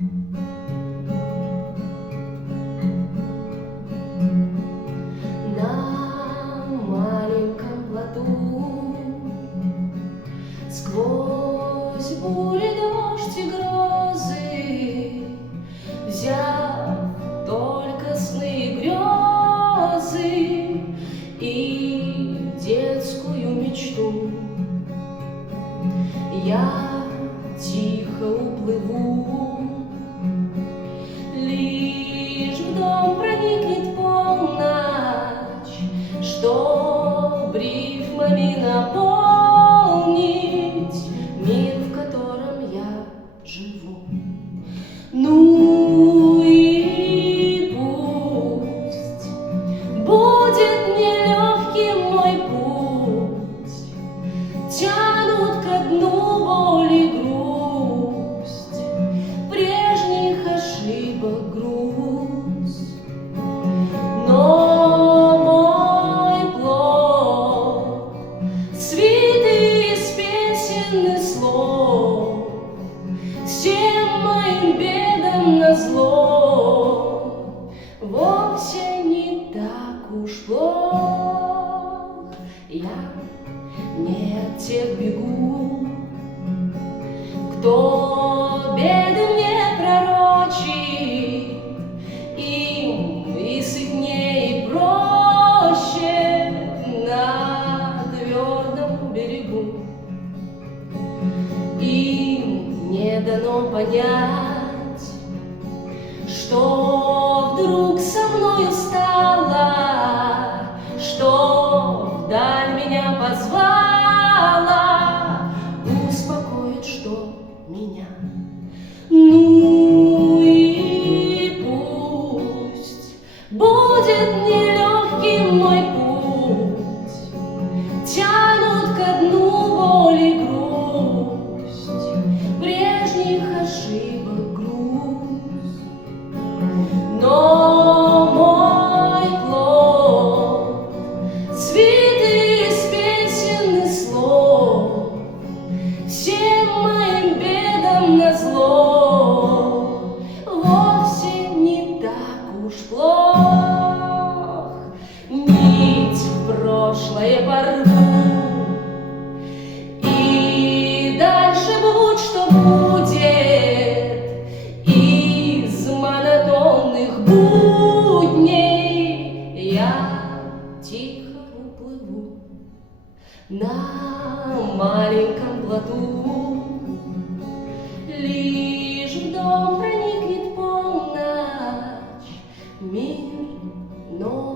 На маленьком плоту сквозь бури, дождь и грозы, взяв только сны и грезы и детскую мечту, я тихо уплыву. Лишь в дом проникнет полночь, чтоб рифмами наполнить мир, в котором я живу. Ну и пусть будет нелегким мой путь, тянут ко дну боль и грусть, прежних ошибок груз. Но мой плод свитый из песен и слов, всем моим бедам назло, вовсе не так уж плох. Я не от тех бегу, кто беды мне пророчит, им и сытнее, и проще на твердом берегу. Им не дано понять, что вдруг со мною стало, что вдаль меня позвала, успокоит, что меня. Ну и пусть будет нелегким мой путь, тянут ко дну боль и грусть, прежних ошибок груз. Но мой плод свитый из песен и слов, всем моим бедам назло, вовсе не так уж плох. Нить в прошлое порву, и дальше будь что будет, из монотонных будней я тихо уплыву. На маленьком плоту лишь в дом проникнет полночь, мир, но